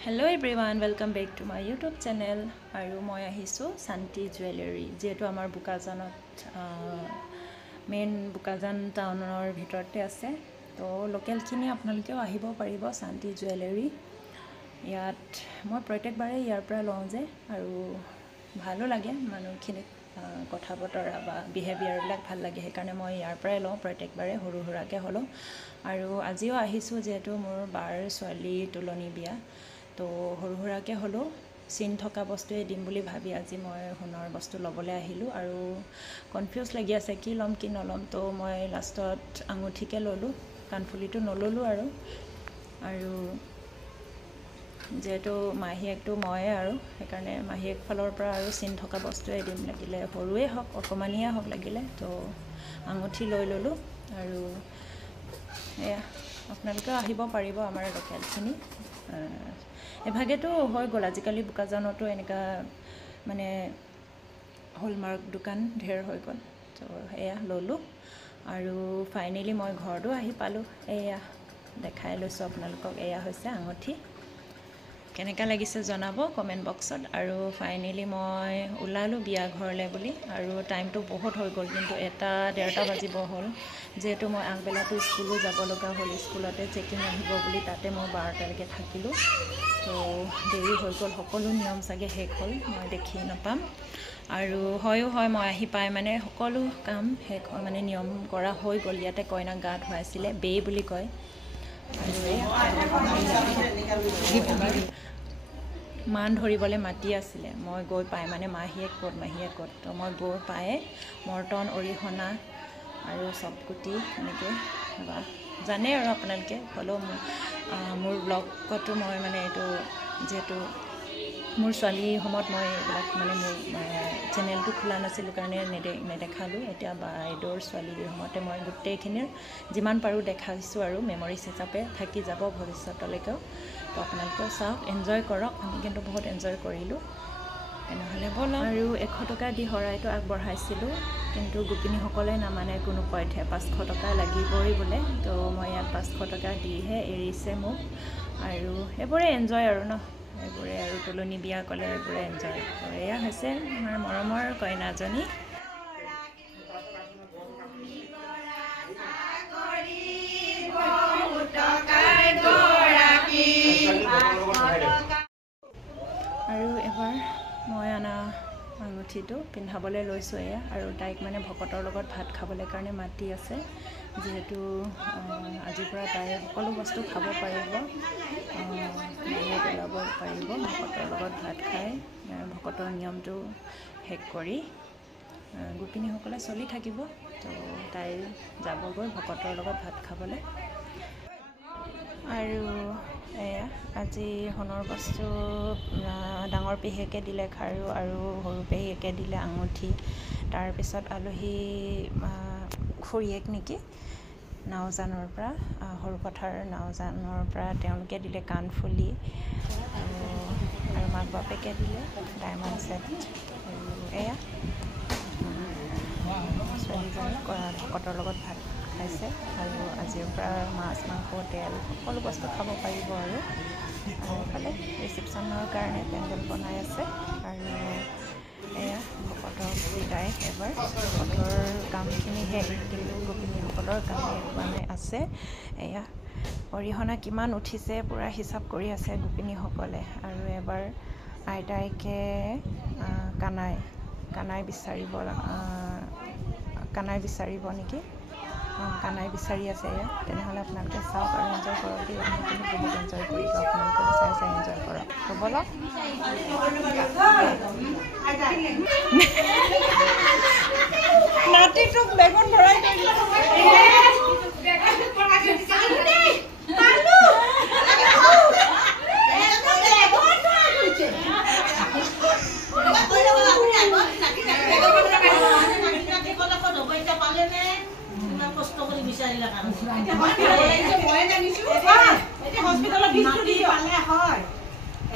Hello everyone, welcome back to my YouTube channel. Aru moi ahisu Santi Jewelry. Jeto amar Bukajanot main Bukajan town or bhitorte ase. To local khini apnaloke ahibo paribo Santi Jewelry. Yat moi protek bare yar pra lou je aru bhalo lage manu khini কথা বতৰা বা behaviour বিলাক ভাল লাগে হেকাৰণে মই ইয়াৰ পৰাই লওঁ প্ৰত্যেক বাৰে হৰু হৰাকে হলো আৰু আজিও আহিছো যেটো মোৰ বাৰ ছোৱালী তুলনি বিয়া তো হৰু হৰাকে হলো চিন থকা বস্তুৱে দিম বুলি ভাবি আজি মই সোণৰ বস্তু লবলৈ আহিলো আৰু কনফিউজ লাগি আছে কি লম কি নলম তো মই লাষ্টত আঙুঠিকে ললো কানফুলিটো নললো আৰু যেটো মাহিয়েকটো মই আৰু হেকাৰণে মাহিয়েক ফলৰ পৰা আৰু চিন থকা বস্তুৱে দিম লাগিলে হৰুৱে হক অকমানিয়া হক লাগিলে তো আঙুঠি লৈ ললো আৰু এয়া আপোনালোকে আহিব পাৰিব আমাৰ লোকেলখিনি এভাগেটো হৈ গল আজিকালি বুকাজানতো এনেকা মানে হলমাৰ্ক দোকান ঢেৰ হৈ গল তো এয়া ললো আৰু ফাইনালি মই ঘৰটো আহি পালো এয়া দেখাই লৈছো আপোনালোকক এয়া হৈছে আঙুঠি কেনেকা লাগিছে জনাব কমেন্ট বক্সত আৰু ফাইনালি মই উলালো বিয়া ঘৰলে বুলি আৰু টাইমটো বহুত হৈ গল কিন্তু 1:30 বাজিব হল যেটো মই আগবেলাটো স্কুলও যাব লগা হল স্কুলতে চেকিং আহিব বুলি তাতে মই 12টা লৈকে থাকিলো তো দেৰি হৈ গল সকলো নিয়ম সাগে শেষ হল মই দেখি নাপাম আৰু হয় মই আহি পাই মানে সকলো কাম শেষ মানে নিয়ম কৰা হৈ গল ইয়াতে কইনা গা ধুৱাইছিলে বে বুলি কয় মান ধৰিবলে মাটি আছিলে মই গৈ পাই মানে মাহিয়েক কত তো মই গৈ পায়ে মৰ্টন অৰিহনা আৰু সবকুটি এনেকে জানে আৰু আপোনালোকে হলো মোৰ ব্লগটো মই মানে এটো যেটো মোৰ ছোৱালী সমত মই ব্লগ মানে মোৰ চেনেলটো খোলা নাছিল কাৰণে নেদেখালো এতিয়া বাইদৰ ছোৱালী সমতে মই গুটেইখিনিৰ যিমান পাৰো দেখাইছো আৰু মেমৰিজ হিচাপে থাকি যাব ভৱিষ্যতলৈকে তো আপোনালোকে চাওক এনজয় কৰক আমি কিন্তু বহুত এনজয় কৰিলো এনেহলে বল আৰু 100 টকা দি হৰাইটো আগবঢ়াইছিলো কিন্তু গোপিনী সকলে নামানে কোনো পইঠে 500 টকা লাগিবই বলে তো মই ইয়াত 500 টকা দিহে এৰিছে মোক আৰু এবোৰে এনজয় আৰু ন এবোৰে আৰু তুলনি বিয়া কলে এবোৰে এনজয় তো এয়া হৈছে আমাৰ মৰমৰ কইনাজনী আৰু এবাৰ মই আনা আঙুঠিটো পিন্ধাবলৈ লৈছো এয়া আৰু তাইক মানে ভকতৰ লগত ভাত খাবলৈ কাৰণে মাতি আছে যেহেতু আজিৰ পৰা তাই সকলো বস্তু খাব পাৰিব পেলাব পাৰিব ভকতৰ লগত ভাত খাই ভকতৰ নিয়মটো শেষ কৰি গোপিনীসকলে চলি থাকিব তো তাই যাবগৈ ভকতৰ লগত ভাত খাবলৈ আৰু এয়া আজি সোণৰ বস্তু ডাঙৰ পেহীকে দিলে খাৰু আৰু সৰু পেহীকে দিলে আঙুঠি তাৰ পিছত আলহী খুৰীয়েক নেকি নাওজানৰ পৰা সৰু পথাৰ নাওজানৰ পৰা তেওঁলোকে দিলে কাণফুলি আৰু মাক বাপেকে দিলে ডায়মণ্ড সেট এয়া ছোৱালীজনী ভকতৰ লগত ভাত খাইছে আৰু আজিৰ পৰা মাছ মাংস তেল সকলো বস্তু খাব পাৰিব আৰু ফালে ৰিসেপশ্যনৰ কাৰণে পেণ্ডেল বনাই আছে আৰু এয়া ভকতক বিদায় এবাৰ ভকতৰ কামখিনি শেষ কিন্তু গোপিনীসকলৰ কাম মানে আছে এয়া অৰিহনা কিমান উঠিছে পুৰা হিচাপ কৰি আছে গোপিনীসকলে আৰু এবাৰ আইতাইকে কানাই বিচাৰিব নেকি কানাই বিচাৰি আছে এয়া তেনেহলে আপোনালোকে চাওক আৰু এনজয় কৰক দেই আমি বহুত এনজয় কৰিলো আপোনালোকে চাই এনজয় কৰক তো বলক নাতিটো বেগুন ভৰাই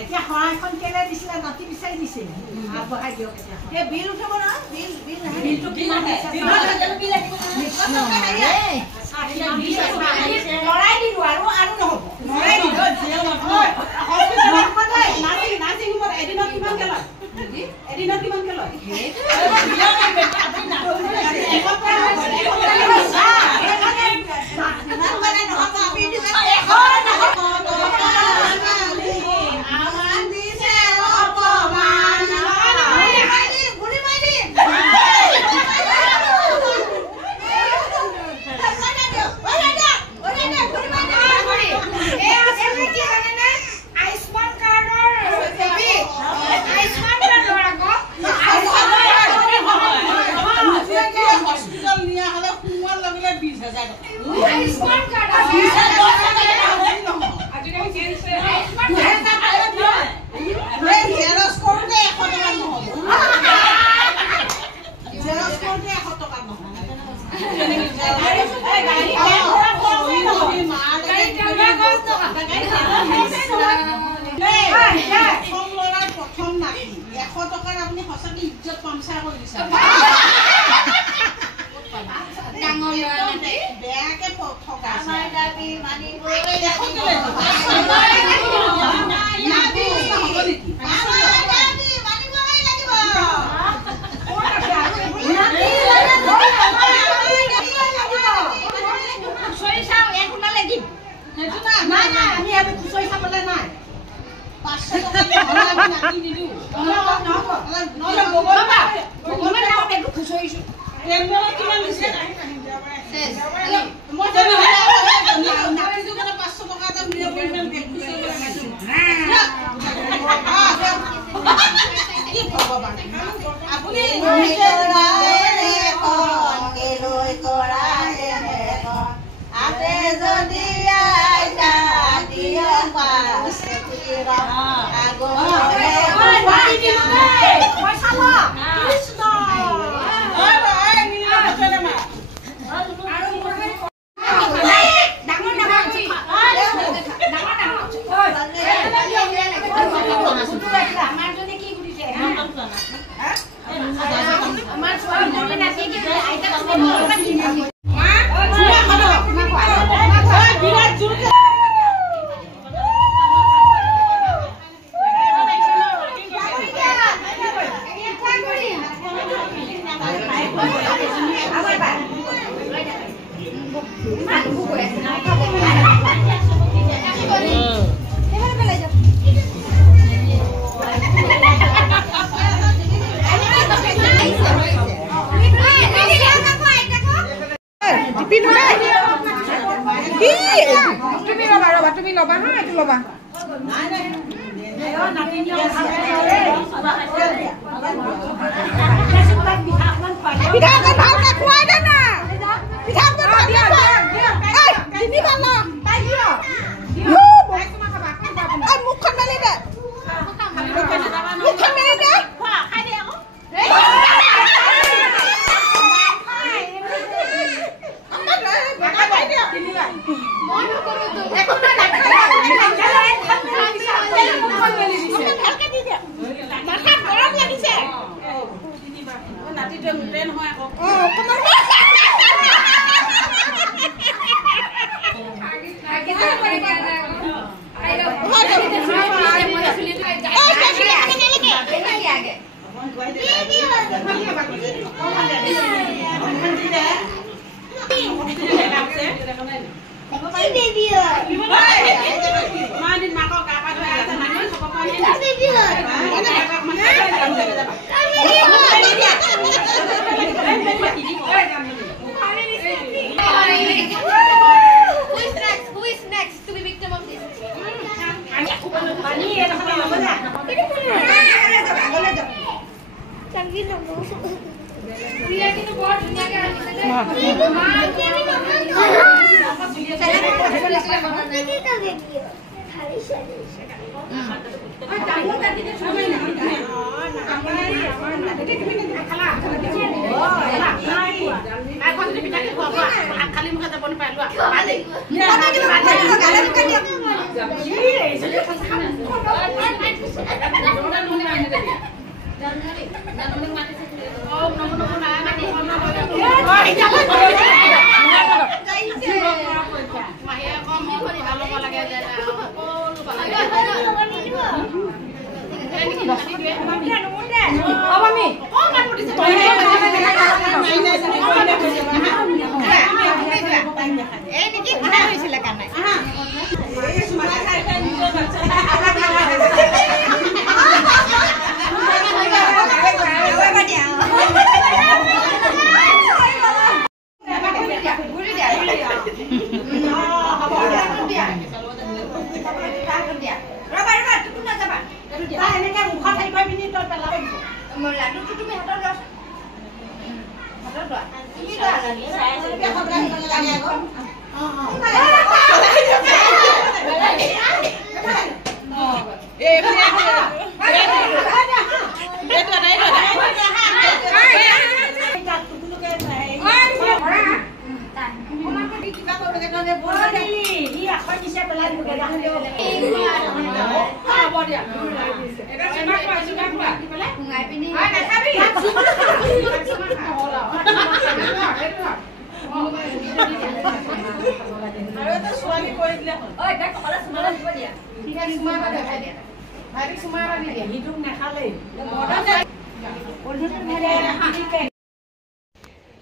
এতিয়া হৰাইখন কেলে দিছিলে নাতি বিচাৰি দিছিল আগবঢ়াই দিয়ক এতিয়া বিল উঠাব না বিল বিলটো কিমান বিল লৰাই দিলো আৰু নহব লৰাই দিলো 100 টকাৰ আপুনি সঁচাকে ইজ্জত পামচাৰ কৰি দিছে ডাঙৰ ল'ৰাটি বেয়াকে ঠগাইছে আমাৰ দাবী মানিবই লাগিব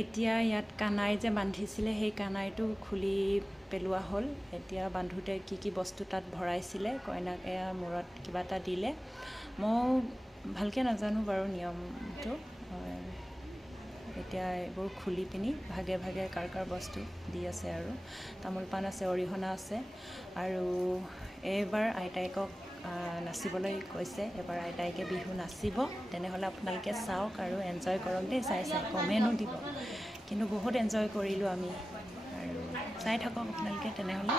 এতিয়া ইয়াত কানাই যে বান্ধিছিলে সেই কানাইটো খুলি পেলোৱা হ'ল এতিয়া বান্ধোতে কি বস্তু তাত ভৰাইছিলে কইনাক এয়া মূৰত কিবা এটা দিলে মই ভালকৈ নাজানো বাৰু নিয়মটো এতিয়া এইবোৰ খুলি পিনি ভাগে ভাগে কাৰ বস্তু দি আছে আৰু তামোল পাণ আছে অৰিহণা আছে আৰু এইবাৰ আইতাইকক নাচিবলৈ কৈছে এবাৰ আইতাইকে বিহু নাচিব তেনেহ'লে আপোনালোকে চাওক আৰু এনজয় কৰক দেই চাই কমেনো দিব কিন্তু বহুত এনজয় কৰিলোঁ আমি আৰু চাই থাকক আপোনালোকে তেনেহ'লে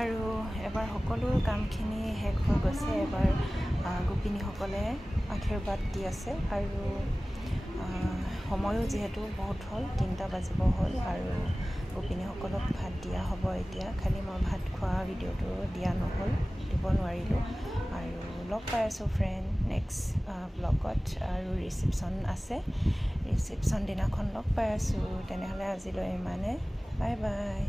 আৰু এবাৰ সকলো কামখিনি শেষ হৈ গৈছে এবাৰ গোপিনীসকলে আশীৰ্বাদ দি আছে আৰু সময়ো যিহেতু বহুত হ'ল 3টা বাজিব হ'ল আৰু গোপিনীসকলক ভাত দিয়া হ'ব এতিয়া খালি মই ভাত খোৱা ভিডিঅ'টো দিয়া নহ'ল দিব নোৱাৰিলোঁ আৰু লগ পাই আছোঁ ফ্ৰেণ্ড নেক্সট ব্লগত আৰু ৰিচিপশ্যন আছে ৰিচিপশ্যন দিনাখন লগ পাই আছোঁ তেনেহ'লে আজিলৈ ইমানে বাই বাই